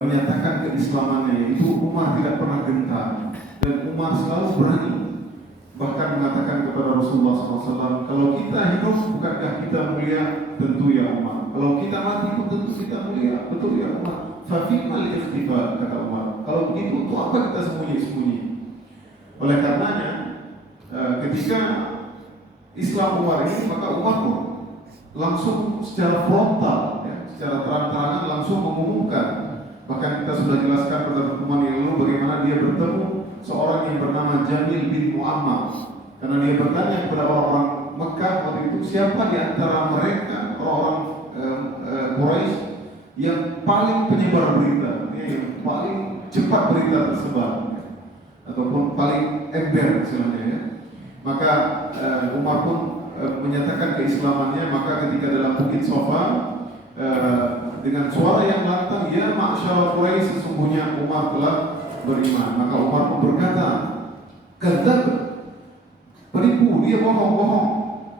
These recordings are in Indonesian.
menyatakan keislamannya, itu Umar tidak pernah gentar dan Umar selalu berani, bahkan mengatakan kepada Rasulullah SAW, kalau kita hidup bukankah kita mulia? Tentu ya Umar. Kalau kita mati pun tentu kita mulia. Betul ya Umar. Fafimal ikhtifa, kata Umar. Kalau begitu untuk apa kita sembunyi-sembunyi? Oleh karenanya ketika Islam Umar ini, maka Umar pun langsung secara frontal, ya, secara terang-terangan langsung mengumumkan. Bahkan kita sudah jelaskan pada pertemuan yang lalu bagaimana dia bertemu seorang yang bernama Jamil bin Muammar, karena dia bertanya kepada orang-orang Mekah waktu itu, siapa di antara mereka orang-orang Quraisy yang paling penyebar berita, yang paling cepat berita tersebar, ataupun paling ember istilahnya, ya. Maka Umar pun menyatakan keislamannya. Maka ketika dalam Bukit Sofa, dengan suara yang lantang, ya ma'syar Quraisy, sesungguhnya Umar telah beriman. Maka Umar pun berkata, kadzab, penipu, dia bohong-bohong.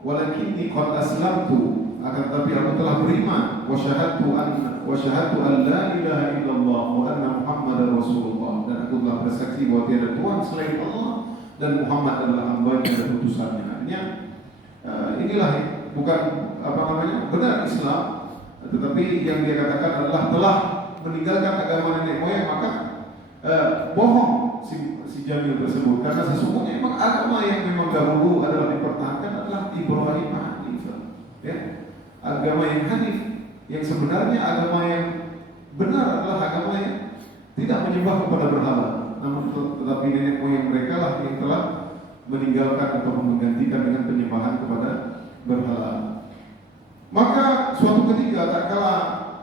Walakinni qad aslamtu, akan tapi aku telah beriman. Wa syahadtu an la ilaha illallah wa anna Muhammadar Rasulullah, dan aku telah bersaksi bahwa tiada Tuhan selain Allah dan Muhammad adalah hamba-Nya dan utusannya. Artinya inilah bukan benar Islam, tetapi yang dia katakan adalah telah meninggalkan agama nenek moyang. Maka bohong si Jamil tersebut, karena sesungguhnya memang agama yang memang dahulu adalah dipertahankan adalah Ibrahim Hanif, ya, agama yang Hanif, yang sebenarnya agama yang benar adalah agama yang tidak menyembah kepada berhala, namun tetapi nenek moyang mereka lah yang telah meninggalkan atau menggantikan dengan penyembahan kepada berhala. Maka suatu ketika tatkala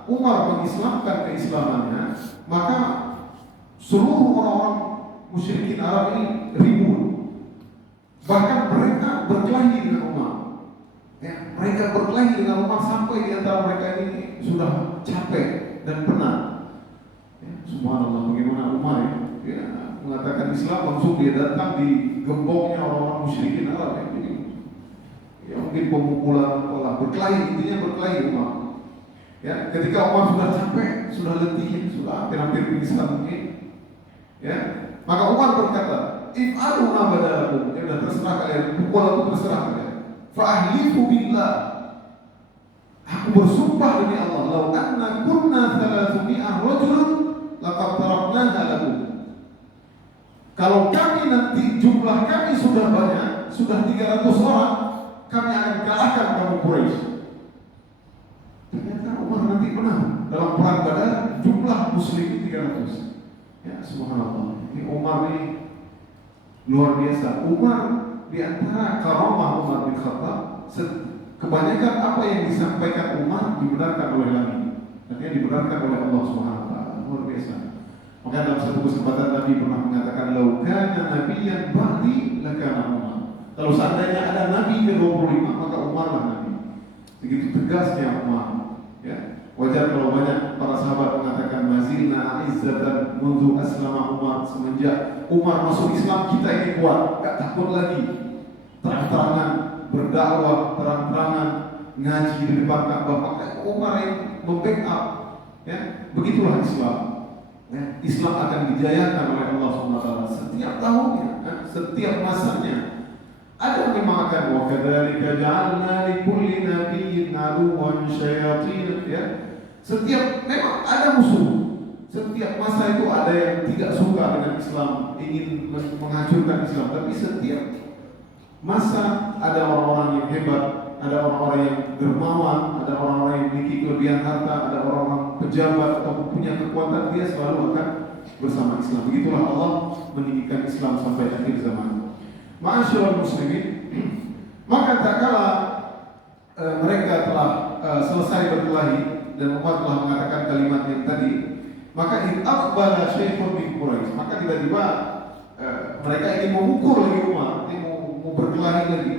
Umar mengislamkan keislamannya, maka seluruh orang-orang musyrikin Arab ini ribut. Bahkan mereka berkelahi dengan Umar. Ya, mereka berkelahi dengan Umar sampai di antara mereka ini sudah capek dan penat. Ya, subhanallah, bagaimana Umar ya, mengatakan Islam, langsung dia datang di gemboknya orang-orang musyrikin Arab, ya. Jadi, ya mungkin pemukulan, berkelahi, intinya berkelahi Umar. Ya, ketika Umar sudah capek, sudah letih, sudah hampir pingsan mungkin, ya, maka Umar berkata, "If'alu ma badalakum." Ya sudah, terserah kalian, pukul aku terserah kalian. Fa'ahlifu billah. Aku bersumpah demi Allah, "Lau anna kunna 300 rajulun laqad taraknaha lakum." Kalau kami nanti jumlah kami sudah banyak, sudah 300 orang, kami akan kalahkan kamu Quraisy. Ternyata Umar nanti menang dalam perang Badar, jumlah muslim 300. Ya, subhanallah. Ini Umar ini luar biasa. Umar di antara karamah Umar bin Khattab, kebanyakan apa yang disampaikan Umar dibenarkan oleh Nabi. Artinya dibenarkan oleh Allah Subhanahu wa taala. Luar biasa. Maka dalam satu kesempatan Nabi pernah mengatakan, "Lau kana nabiyyan ba'di lakana Umar." Kalau seandainya ada Nabi ke-25, maka Umarlah Nabi. Begitu tegasnya Umar. Ya, wajar kalau banyak para sahabat mengatakan, "Mazilna izzatan mundu aslama Umar." Semenjak Umar masuk Islam, kita ini kuat, gak takut lagi. Terang-terangan berdakwah, terang-terangan ngaji di depan Ka'bah. Maka Umar yang membackup. Ya, begitulah Islam. Ya, Islam akan dijayakan oleh Allah SWT setiap tahunnya, setiap masanya. Ada memang akan wa kadzalika ja'alna likulli nabiyyin aduwwan syayatin, ya. Setiap memang ada musuh. Setiap masa itu ada yang tidak suka dengan Islam, ingin menghancurkan Islam. Tapi setiap masa ada orang-orang yang hebat, ada orang-orang yang dermawan, ada orang-orang yang memiliki kelebihan harta, ada orang-orang pejabat atau punya kekuatan, dia selalu akan bersama Islam. Begitulah Allah meninggikan Islam sampai akhir zaman. Ma'asyiral muslimin, maka tak kala mereka telah selesai berkelahi dan Umar telah mengatakan kalimat yang tadi, maka in aqbala syaikhun min Quraisy, maka tiba-tiba mereka ingin memukul lagi Umar, ingin mau berkelahi lagi.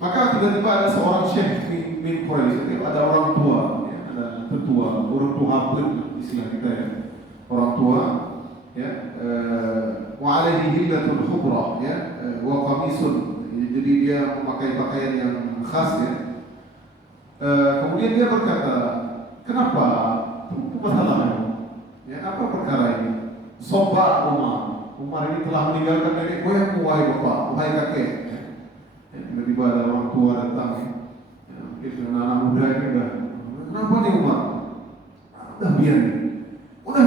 Maka tiba-tiba ada seorang syekh min Quraisy, ada orang tua, ya, ada tetua, orang tua habib istilah kita, ya, orang tua, ya, wa alaihi hillatul hubra, ya, wa qamisun, jadi dia memakai pakaian yang khas, ya. Kemudian dia berkata, "Kenapa? Masalahnya? Ya, Sobat Umar. Umar ini telah meninggalkan nenek moyangmu, wahai bapak, wahai kakek. Tiba-tiba ada orang tua datang. Itu anak muda ini udah, kenapa nih Umar? Udah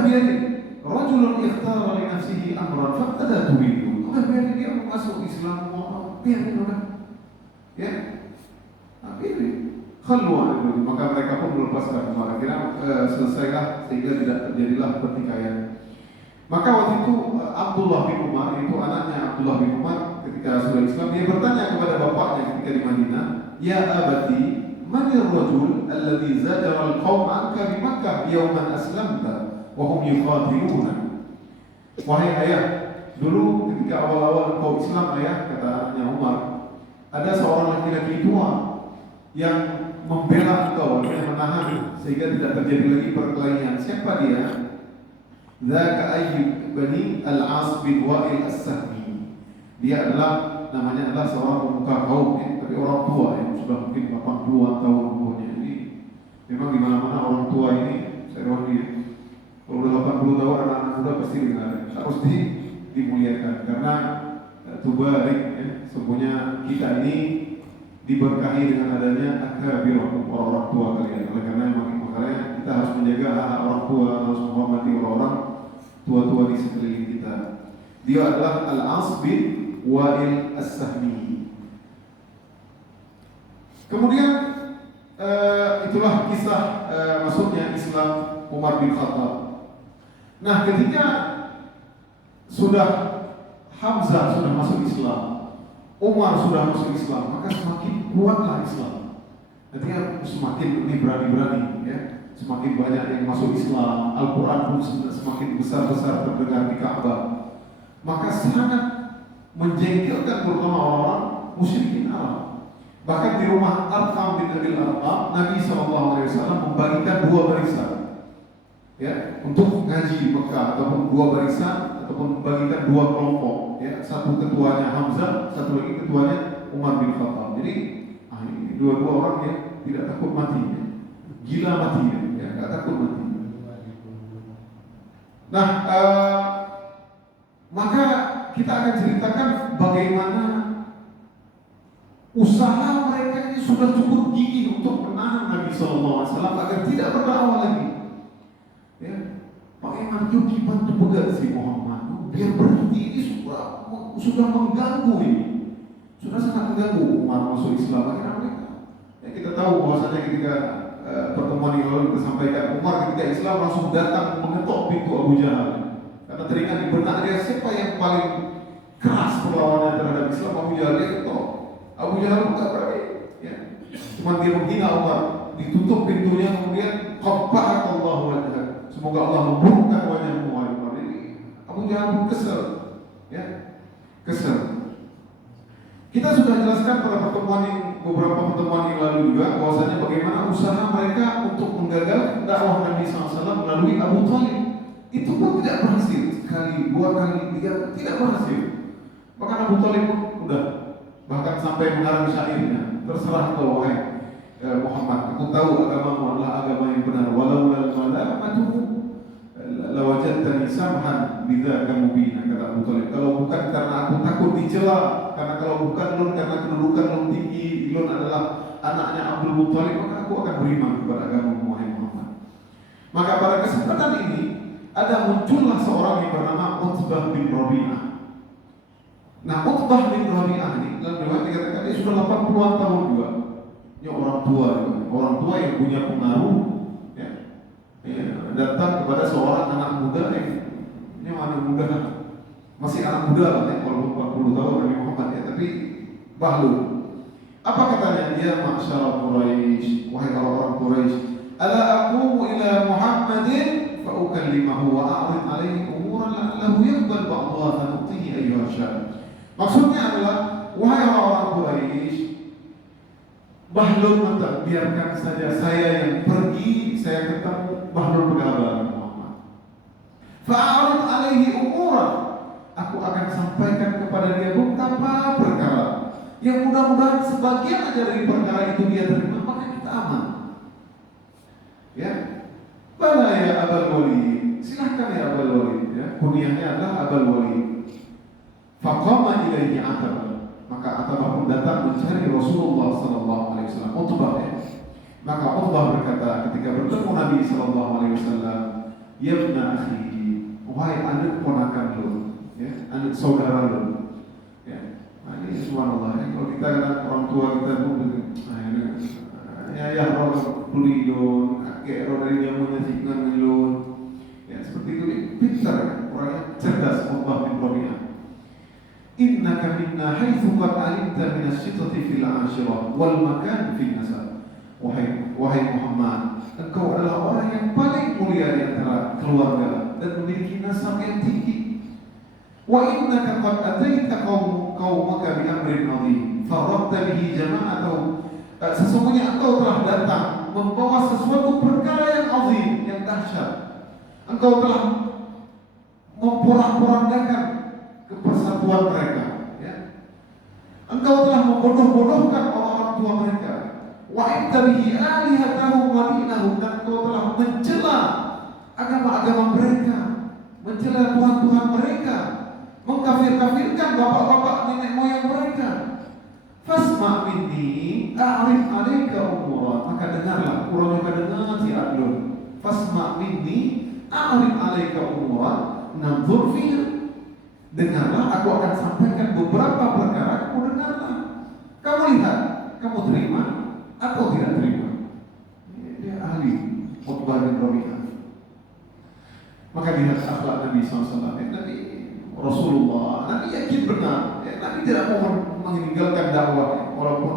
biarin. Rajulun ikhtara li nafsihi amran faqtadatu bihi. Udah biarin dia masuk Islam, biarin udah. Ya. Biarin. Khalwa itu, maka mereka pun melepaskan Umar. Akhirnya selesailah sehingga tidak terjadilah pertikaian. Maka waktu itu Abdullah bin Umar, itu anaknya Abdullah bin Umar, ketika sudah Islam, dia bertanya kepada bapaknya ketika di Madinah, "Ya abati, manir rajul alladhi zajara al-qawm anka bi Makkah yawman aslamta wa hum yuqatiluna." Wahai ayah, dulu ketika awal-awal engkau Islam ayah, kata anaknya Umar, ada seorang laki-laki tua yang membela engkau, yang menahan sehingga tidak terjadi lagi perkelahian. Siapa dia? Dzaka Ayyub bin Al-As bin Wa'il As-Sahmi. Dia namanya adalah seorang pemuka kaum, tapi orang tua yang sudah mungkin 80-an tahun umurnya. Jadi memang di mana-mana orang tua ini, saya tahu dia kalau udah 80 tahun anak-anak muda pasti dengar, harus dimuliakan karena tubarik ya, semuanya kita ini diberkahi dengan adanya akabir orang-orang tua kalian. Oleh karena makanya kita harus menjaga hak orang tua, harus menghormati orang-orang tua-tua di sekeliling kita. Dia adalah Al-As bin Wa'il As-Sahmi. Kemudian itulah kisah masuknya Islam Umar bin Khattab. Nah, ketika sudah Hamzah sudah masuk Islam, Umar sudah masuk Islam, maka semakin kuatlah Islam. Ketika semakin lebih berani-berani, ya, semakin banyak yang masuk Islam, Al-Quran pun semakin besar-besar terdengar di Ka'bah. Maka sangat menjengkelkan terutama orang-orang musyrikin Arab. Bahkan di rumah Arqam bin Abil Arqam, Nabi SAW membagikan 2 barisan, ya, untuk ngaji di Mekah, ataupun 2 barisan, ataupun membagikan 2 kelompok, ya, satu ketuanya Hamzah, satu lagi ketuanya Umar bin Khattab. Jadi dua-dua orang yang tidak takut mati, ya. Gila mati, ya, nggak takut mati. Nah, maka kita akan ceritakan bagaimana usaha mereka ini sudah cukup gigih untuk menahan Nabi SAW agar tidak berdakwah lagi. Ya, bagaimana kita pegat si Muhammad biar berhenti, ini sudah mengganggu ini, sudah sangat mengganggu umat masuk Islam. Akhirnya mereka, ya, kita tahu bahwasanya ketika pertemuan yang lalu kita sampaikan, Umar ketika Islam langsung datang mengetok pintu Abu Jahal karena teringat di benak dia siapa yang paling keras perlawanan terhadap Islam. Abu Jahal, dia ketok. Abu Jahal bukan berani, ya, cuma dia menghina Umar, ditutup pintunya, kemudian qabbahakalllahu wajhak, semoga Allah memburukkan wajahmu wahai Umar. Ini Abu Jahal pun kesel, ya, kesel. Kita sudah jelaskan pada beberapa pertemuan yang lalu juga bahwasanya bagaimana usaha mereka untuk menggagalkan dakwah Nabi SAW melalui Abu Thalib. Itu pun tidak berhasil, sekali, 2 kali, 3, tidak berhasil. Bahkan Abu Thalib pun udah bahkan sampai mengarang syairnya, terserah kau wahai Muhammad, aku tahu agamamu adalah agama yang benar, walau lal malamatu lawajadtani samhan bidzaka mubina, kata Abu Thalib. Kalau bukan karena aku takut dicela, kalau bukan lun karena kedudukan lun tinggi, lun adalah anaknya Abdul Muthalib, maka aku akan beriman kepada agamamu wahai Muhammad. Maka pada kesempatan ini muncullah seorang yang bernama Utbah bin Rabi'ah. Nah, Utbah bin Rabi'ah ini dalam riwayat dikatakan dia sudah 80-an tahun juga. Ini orang tua yang punya pengaruh, ya, datang kepada seorang anak muda yang ini anak muda, masih anak muda lah, ya, kalau 40 tahun Nabi Muhammad, ya, tapi bahlul. Apa katanya dia? Ma'syar Quraisy, wahai orang-orang Quraisy, ala aqumu ila Muhammadin fa ukallimahu wa a'rid alaihi umuran la'allahu yaqbal ba'dha fa nu'tihi ayyuha syar. Maksudnya adalah, wahai orang-orang Quraisy, Bahlul minta biarkan saja saya yang pergi, saya ketemu Bahlul berkabar Muhammad. Fa'arid alaihi umuran, aku akan sampaikan kepada dia beberapa perkara yang mudah-mudahan sebagian aja dari perkara itu dia terima, maka kita aman. Ya, bala ya Abul Walid, silahkan ya Abul Walid, ya, kunyahnya Abul Walid. Faqama ilaihi Atbah. Maka Atbah pun datang mencari Rasulullah sallallahu alaihi wasallam. Utbah ya. Maka Utbah berkata ketika bertemu Nabi sallallahu alaihi wasallam, "Ya ibna akhi, wahai anak ponakan lu, ya, anak saudara lu." Ya. Nah, ini subhanallah ya. Kalau kita kan orang tua kita pun ya orang beli don, kakek orang dari yang menyaksikan melon. Ya, seperti itu pintar ya, orang yang cerdas Utbah bin Rabi'ah. Innaka minna haitsu qad alimta min asy-syiddati fil 'ashirah wal makan fil nasab. Wahai Muhammad, engkau adalah orang yang paling mulia di antara keluarga dan memiliki nasab yang tinggi. Wa innaka qad ataita qaumaka bi amrin 'azim faradta bihi jama'atahu. Sesungguhnya engkau telah datang membawa sesuatu perkara yang azim, yang dahsyat. Engkau telah memporak-porandakan kepersatuan mereka, ya. Engkau telah membodoh-bodohkan orang-orang tua mereka. Wa intabihi alihatahum wa dinahum, dan engkau telah mencela agama-agama mereka, mencela Tuhan-Tuhan mereka, mengkafir-kafirkan bapak-bapak nenek moyang mereka. Fasma' minni a'rif 'alaika umuran. Maka dengarlah, kurang juga dengar si Adlun. Fasma' minni a'rif 'alaika umuran nanzur fiha. Dengarlah, aku akan sampaikan beberapa perkara, kamu dengarlah. Kamu lihat, kamu terima atau tidak terima. Dia ahli Utbah bin Rabi'ah. Maka lihat akhlak Nabi SAW. Nabi Rasulullah, Nabi yakin benar. Nabi tidak mau meninggalkan dakwah, walaupun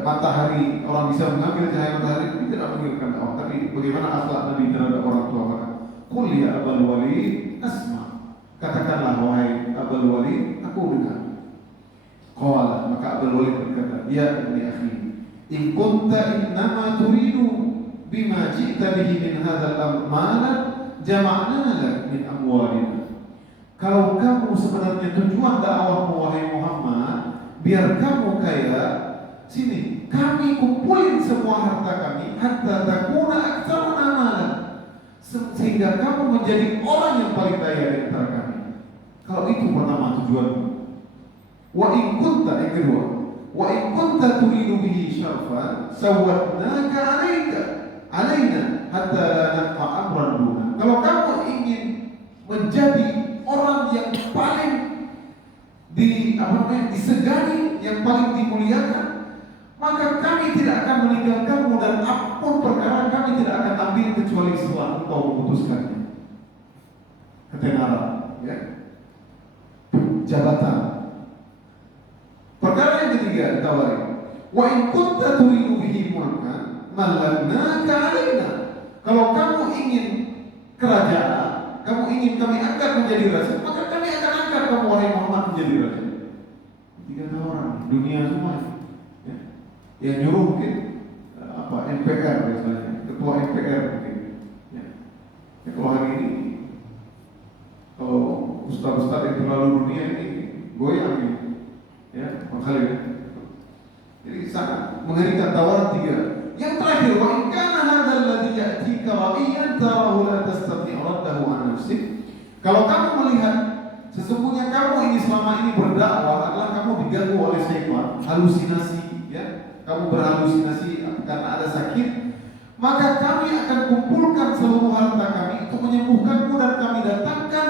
matahari orang bisa mengambil cahaya matahari, Nabi tidak meninggalkan dakwah. Tapi bagaimana akhlak Nabi terhadap orang tua mereka? Qul ya Abul Walid asma. Katakanlah wahai Abul Walid, aku dengar. Qala, maka Abul Walid berkata, ya ibni akhi, in kunta innama turidu bima ji'ta bihi min hadzal amr malan jama'na lak min amwalina. Kalau kamu sebenarnya tujuan dakwahmu wahai Muhammad biar kamu kaya, sini kami kumpulin semua harta kami hatta takuna aktsara amalan, sehingga kamu menjadi orang yang paling kaya di antara kami. Kalau itu pertama tujuanmu. Wa in kunta, yang kedua, wa in kunta turidu bihi syarfan sawwatnaka alaina hatta la naqta amran duna. Kalau kamu ingin menjadi orang yang paling disegani, yang paling dimuliakan, maka kami tidak akan meninggalkanmu dan apapun perkara kami tidak akan ambil kecuali setelah engkau memutuskannya. Ketenaran, ya, jabatan. Perkara yang ketiga ditawari, wa in kunta turidu bihi mulkan mallaknaka alaina. Kalau kamu ingin kerajaan, kamu ingin kami angkat menjadi raja, maka kami akan angkat kamu wahai Muhammad menjadi raja. Tiga orang dunia semua, ya. Yang nyuruh mungkin MPR misalnya, ketua MPR mungkin, ya. Ya, kalau hari ini, kalau ustaz-ustaz yang terlalu dunia ini goyang ini, ya, makanya, ya. Jadi sangat mengerikan tawaran tiga. Yang terakhir, wa in kana hadzal ladzi ya'tika ra'iyan tarahu la tastati' raddahu an nafsik. Kalau kamu melihat sesungguhnya kamu ini selama ini berdakwah adalah kamu diganggu oleh syaitan, halusinasi, ya. Kamu berhalusinasi karena ada sakit, maka kami akan kumpulkan seluruh harta kami untuk menyembuhkanmu dan kami datangkan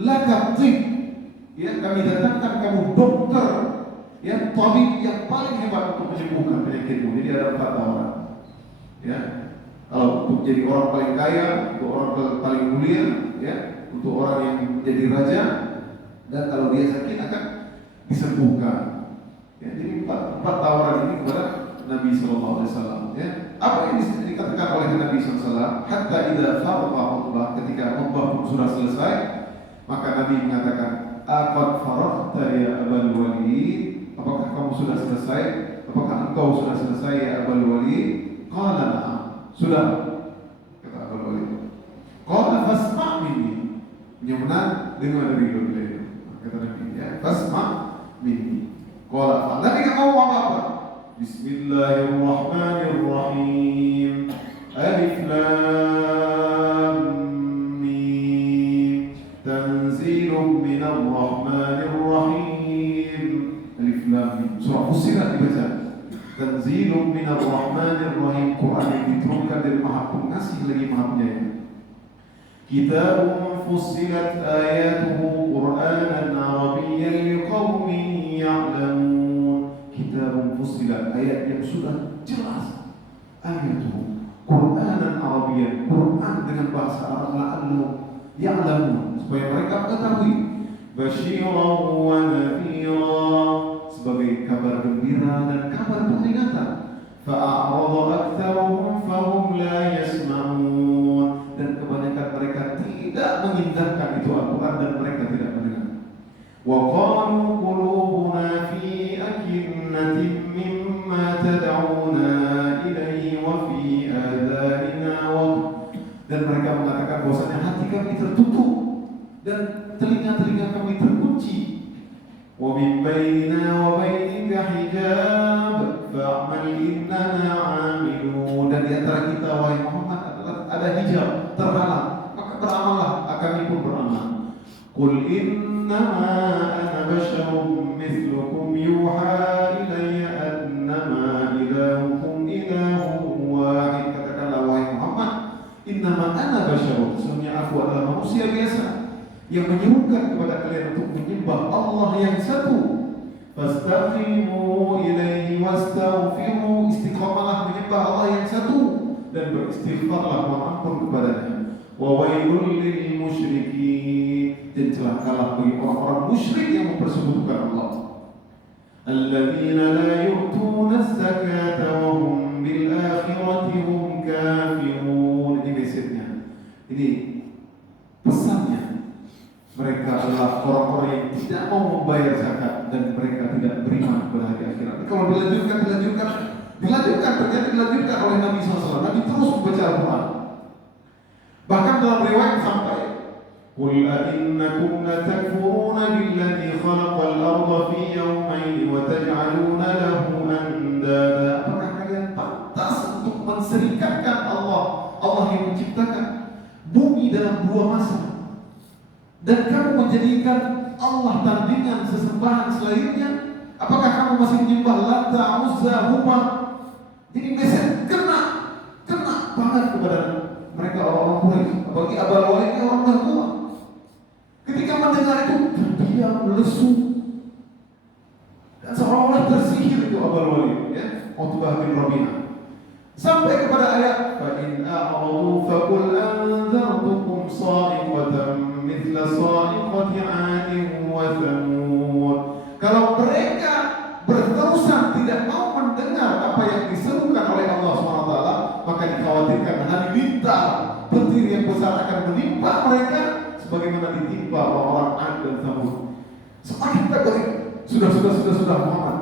laka tib, ya, kami datangkan kamu dokter, ya, tabib yang paling hebat untuk menyembuhkan penyakitmu. Jadi ada 4 tawaran, ya. Kalau untuk jadi orang paling kaya, untuk orang paling mulia, ya, untuk orang yang menjadi raja, dan kalau dia sakit akan disembuhkan. Ya, jadi 4 tawaran ini kepada Nabi Sallallahu Alaihi Wasallam. Ya, apa yang dikatakan oleh Nabi Sallallahu Alaihi Wasallam? Hatta idza farqa khutbah, ketika khutbah pun sudah selesai, maka Nabi mengatakan, "Aqad faraghta ya Abul Walid?" Apakah kamu sudah selesai? Apakah engkau sudah selesai ya Abul Walid? Qala na'am. Sudah, kata Abul Walid. Qala fasma' minni. Yang benar dengar dari beliau. Kata Nabi, ya, fasma' minni. Qala, Nabi enggak mau apa-apa. Bismillahirrahmanirrahim. Alif lam mim. Tanzilun minar rahmanir rahim. Alif lam mim. Surah Fussilat dibaca. Tanzilun minar rahmanir rahim. Quran yang diturunkan dari Maha Pengasih lagi Maha Penyayang. Kitabun fussilat ayatuhu Qur'anan Arabiyyan liqaumin ya'lamun. Kitabun fussilat, ayat yang sudah jelas. Ayatuhu Qur'anan Arabiyyan, Quran dengan bahasa Arab la'allahum ya'lamun, supaya mereka mengetahui. Basyiran wa nadhira, sebagai kabar gembira dan kabar peringatan. Fa'arada aktsaruhum fahum la yasma'un, dan kebanyakan mereka tidak mengindahkan itu Al-Quran dan mereka tidak mendengar. Wa qalu qulubuna fi akinnatin mimma tad'una ilaihi wa fi adanina wa, dan mereka mengatakan bahwasanya hati kami tertutup dan telinga-telinga kami terkunci. Wa min bainina wa bainika hijab fa'mal innana 'amilun, dan di antara kita wahai Muhammad ada hijab, terhalang, maka beramallah, kami pun beramal. Qul innama ana basyarum mithlukum yuha ilayya annama ilahukum ilahun wahid. Katakanlah wahai Muhammad, innama ana basyarum, sesungguhnya aku adalah manusia biasa yang menyerukan kepada kalian untuk menyembah Allah yang satu. Fastaqimu ilaihi wastaghfiru, istiqamalah menyembah Allah yang satu dan beristighfarlah, mohon ampun kepadanya. Wa wailul lil musyrikin, dan celakalah bagi orang-orang musyrik yang mempersekutukan Allah. Alladzina la yu'tuna az-zakata wa hum bil akhirati hum kafirun. Ini message-nya. Ini pesannya. Mereka adalah orang-orang yang tidak mau membayar zakat dan mereka tidak beriman kepada hari akhirat. Kalau dilanjutkan, ternyata dilanjutkan oleh Nabi SAW. Nabi terus membaca Al-Quran. Bahkan dalam riwayat sampai, Qul a'innakum latakfuruna billadhi khalaqal arda fi yawmayn wa taj'aluna lahu andada. Apakah kalian pantas untuk menserikatkan Allah yang menciptakan bumi dalam 2 masa, dan kamu menjadikan Allah tandingan sesembahan selainnya? Apakah kamu masih menyembah Lata, Uzza, Hubal? Ini mesej kena banget kepada mereka orang-orang Quraisy, apalagi Abul Walid ini orang tua. Ketika mendengar itu terdiam, lesu, dan seolah-olah tersihir itu Abul Walid, ya, Utbah bin Rabi'ah. Sampai kepada ayat fa in a'radu faqul anzartukum sa'iqatan mithla sa'iqati 'adin wa thamud. Kalau mereka berterusan tidak mau mendengar apa yang diserukan oleh Allah SWT, maka dikhawatirkan hari lintar, petir yang besar akan menimpa mereka sebagaimana ditimpa orang-orang 'Ad dan Thamud. Semakin takut. Sudah Muhammad.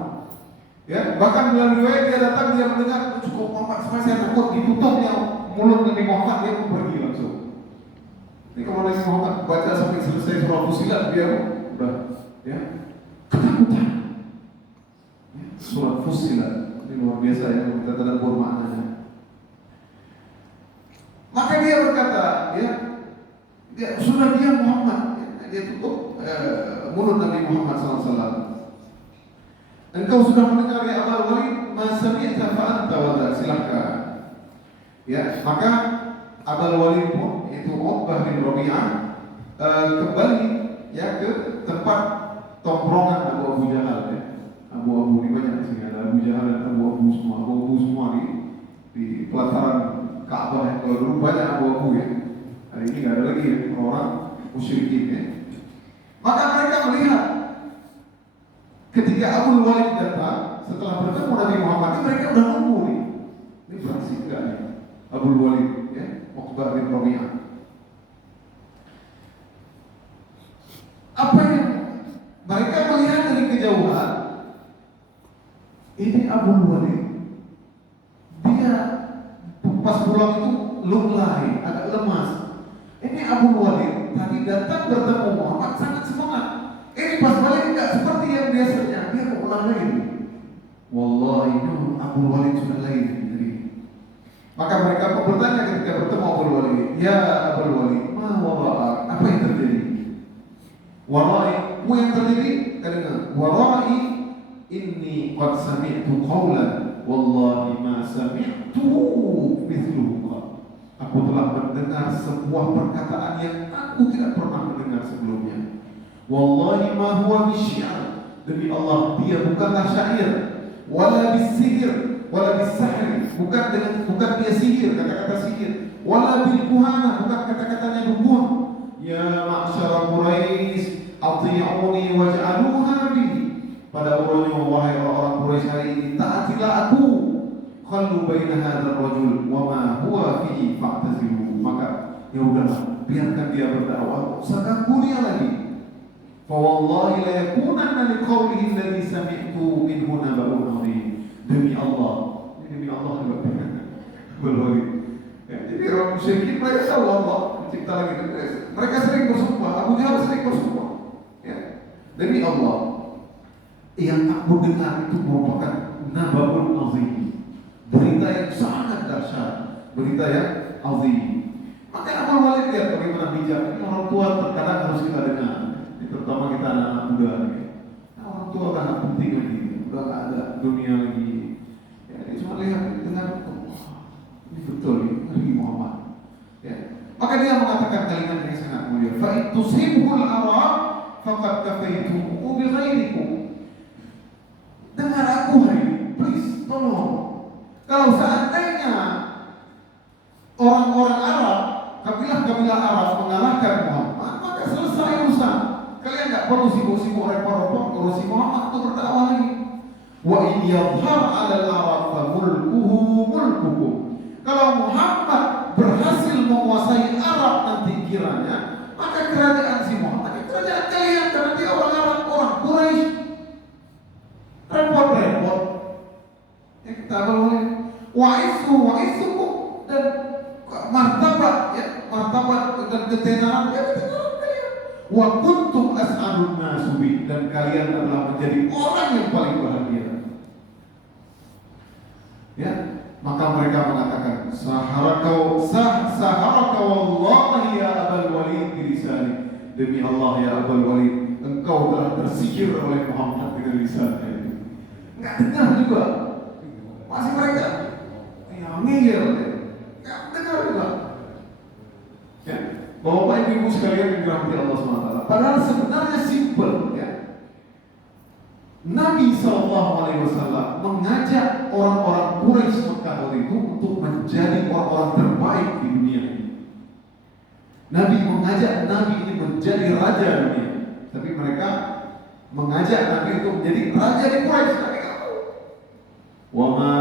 Ya, bahkan dalam riwayat dia datang, dia mendengar, cukup Muhammad, supaya saya takut ditutupnya mulut Nabi Muhammad, dia pun pergi langsung. Ini kalau Nabi Muhammad baca sampai selesai surah Fussilat, dia udah, ya, ketakutan. Surah Fussilat ini luar biasa ya, kita tadabbur maknanya. Maka dia berkata, sudah dia Muhammad, dia tutup mulut Nabi Muhammad SAW. Engkau sudah mendengar ya Abul Walid, ma sami'ta fa anta wa silahkan. Ya, maka Abul Walid pun, itu Utbah bin Rabi'ah, kembali ya ke tempat tongkrongan Abu Jahal, ya. Abu ini banyak di sini, ada Abu Jahal dan Abu semua di pelataran Ka'bah. Ya. Kalau dulu banyak Abu ya, hari ini nggak ada lagi ya, orang musyrikin ya. Maka mereka melihat ketika Abul Walid datang setelah bertemu Nabi Muhammad, mereka udah nunggu nih. Ini beraksi enggak nih Abul Walid, ya, Utbah bin Rabi'ah. Apa yang mereka melihat dari kejauhan, ini Abul Walid, dia pas pulang itu lunglai, agak lemas. Ini Abul Walid tadi datang bertemu Muhammad sangat semangat. Ini pas balik enggak seperti yang biasanya, dia kok ulang lagi. Wallahi itu Abul Walid sudah lain tadi. Maka mereka bertanya ketika bertemu Abul Walid, ya Abul Walid, ma wabak, apa yang terjadi? Warai, yang terdiri dengan warai inni qad sami'tu qawlan wallahi ma sami'tu mithluhu. Aku telah mendengar sebuah perkataan yang aku tidak pernah mendengar sebelumnya. Wallahi ma huwa bisy'ar, demi Allah dia bukanlah syair, wala bisihir, wala bisahr, bukan dia sihir, kata-kata sihir, wala bil kuhana, bukan kata-katanya dukun. Ya ma'syara Quraisy, ati'uni waj'aluha bi. Pada urunnya, wahai orang-orang Quraisy hari ini, taatilah aku. Khallu baina hadzal rajul wa ma huwa fihi fa'tazilu. Maka ya udahlah, biarkan dia berdakwah, usah ganggu dia lagi. Fa wallahi la yakunanna liqaulihi alladhi sami'tu minhu naba'un 'adzim. Demi Allah juga berwali. Jadi orang musyrikin mereka tahu Allah mencipta langit dan bumi. Mereka sering bersumpah, Abu Jahal sering bersumpah. Ya. Demi Allah, yang aku dengar itu merupakan naba'un 'adzim. Berita yang sangat dahsyat, berita yang azim. Maka Abu Walid lihat bagaimana bijak. Orang tua terkadang harus kita dengar, terutama kita anak-anak muda. Orang tua sangat penting lagi, udah nggak ada dunia lagi. Ya, dia cuma lihat, dengar, ini betul ini Nabi Muhammad. Ya. Maka dia mengatakan kalimat yang sangat mulia. Fa intusibul arab faqad kafaitu bi ghairikum. Dengar aku hari ini, please, tolong. Kalau seandainya orang-orang Arab, kabilah-kabilah Arab mengalahkan Muhammad, maka selesai urusan. Kalian nggak perlu sibuk-sibuk repot-repot ngurusi Muhammad untuk berdakwah lagi. Wa in yadhhar 'alal Arab fa mulkuhu mulkukum. Kalau Muhammad berhasil menguasai Arab nanti kiranya, maka kerajaan si Muhammad kerajaan kalian, karena dia orang Arab, orang Quraisy. Repot-repot. Ya kita boleh wa'isukum, dan martabat dan ketenaran kalian. Wa kuntum as'adun nasubi, dan kalian adalah menjadi orang yang paling bahagia. Ya, maka mereka mengatakan saharaka wallahi ya Abul Walid bilisani. Demi Allah ya Abul Walid, engkau telah tersihir oleh Muhammad dengan lisannya. Enggak dengar juga. Masih mereka ngeyel, nggak dengar juga. Ya, Bapak Ibu sekalian yang dirahmati Allah SWT. Padahal sebenarnya simple, ya. Nabi SAW mengajak orang-orang Quraisy Mekah waktu itu untuk menjadi orang-orang terbaik di dunia ini. Nabi mengajak Nabi ini menjadi raja dunia, tapi mereka mengajak Nabi untuk menjadi raja di Quraisy. وَمَا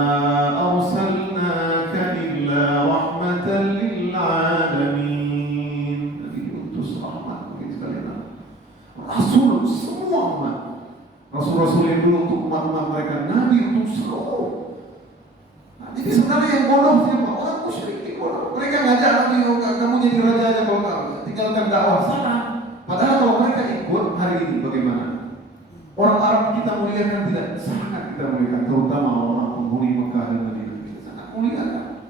أَرْسَلْنَاكَ إِلَّا رَحْمَةً لِلْعَالَمِينَ. Nabi diutus rahmat bagi sekalian. Rasul semua umat. Rasul-rasul yang dulu untuk umat-umat mereka, Nabi untuk seluruh. Nah, jadi sebenarnya yang bodoh siapa? Orang musyrikin bodoh. Mereka ngajak Nabi, kamu jadi raja aja kalau kamu tinggalkan dakwah sana. Padahal kalau mereka ikut hari ini bagaimana? Orang Arab kita muliakan tidak? Sangat kita muliakan, terutama orang penghuni Mekah dan Madinah. Kita sangat muliakan.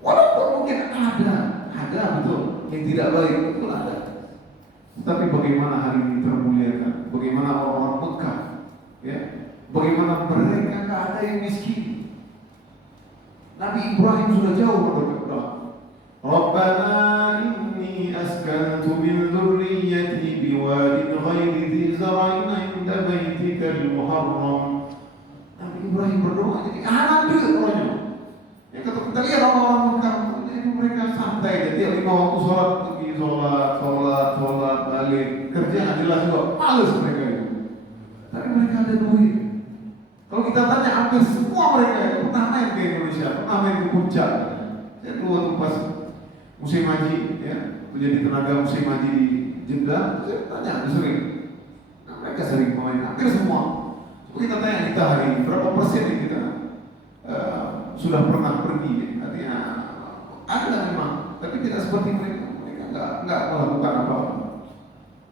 Walaupun mungkin ada betul yang tidak baik, betul ada. Tapi bagaimana hari ini termuliakan? Bagaimana orang-orang Mekah? Ya, bagaimana mereka nggak ada yang miskin? Nabi Ibrahim sudah jauh berdoa. Rabbana inni askantu min dzurriyyati biwadin ghairi dzi zar'in 'inda baitikal muharram. Nabi Ibrahim berdoa jadi anak juga orangnya. Ya kalau kita lihat orang-orang Mekah itu mereka santai, jadi 5 waktu sholat pergi sholat balik kerja nggak jelas juga, males mereka itu. Tapi mereka ada duit. Kalau kita tanya hampir semua mereka itu pernah main ke Indonesia, pernah main ke Puncak. Saya dulu pas musim haji, ya, menjadi tenaga musim haji di Jeddah, saya tanya sering. Nah, mereka sering main, hampir semua. Coba kita tanya kita hari ini, berapa persen yang kita sudah pernah pergi? Ya? Artinya ada memang, tapi tidak seperti mereka. Mereka nggak melakukan apa-apa.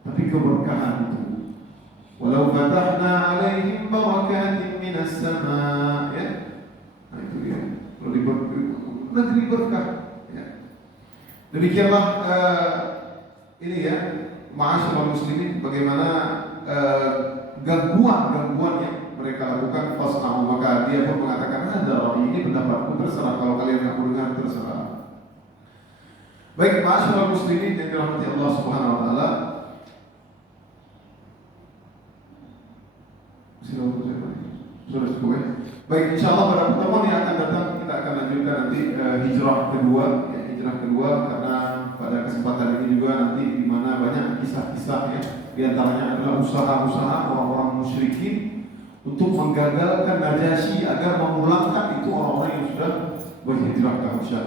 Tapi keberkahan itu. Walau fatahna alaihim barakatin minas sama, ya. Nah itu dia. Negeri berkah. Ya. Demikianlah ini ya, ma'asyiral muslimin, bagaimana gangguan-gangguan yang mereka lakukan fasnahu, maka dia pun mengatakan ada ini pendapatku, terserah, kalau kalian nggak mau dengar terserah. Baik, ma'asyiral muslimin yang dirahmati Allah Subhanahu wa taala. Sudah cukup ya. Baik, insyaallah pada pertemuan yang akan datang kita akan lanjutkan nanti hijrah kedua, karena pada kesempatan ini juga nanti di mana banyak kisah-kisah ya. Di antaranya adalah usaha-usaha orang-orang musyrikin untuk menggagalkan Najasyi agar memulangkan itu orang-orang yang sudah berhijrah ke Habsyah.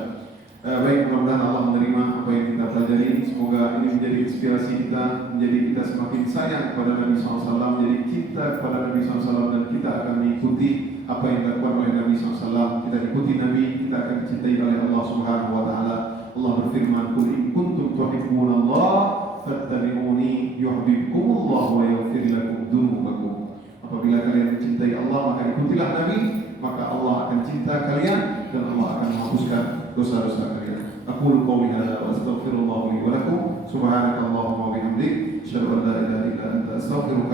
Baik, mudah-mudahan Allah menerima apa yang kita pelajari. Semoga ini menjadi inspirasi kita, menjadi kita semakin sayang kepada Nabi SAW, menjadi cinta kepada Nabi SAW, dan kita akan mengikuti apa yang dilakukan oleh Nabi SAW. Kita ikuti Nabi, kita akan dicintai oleh Allah Subhanahu wa taala. Allah berfirman, "Qul in kuntum tuhibbunallah fattabi'uni yuhibbukumullah wa yaghfir lakum dzunubakum." Apabila kalian mencintai Allah, maka ikutilah Nabi, maka Allah akan cinta kalian dan Allah akan menghapuskan dosa-dosa kalian. Aqulu qouli hadza wa astaghfirullah li wa lakum. Subhanakallahumma wa bihamdik, asyhadu an la ilaha illa anta, astaghfiruka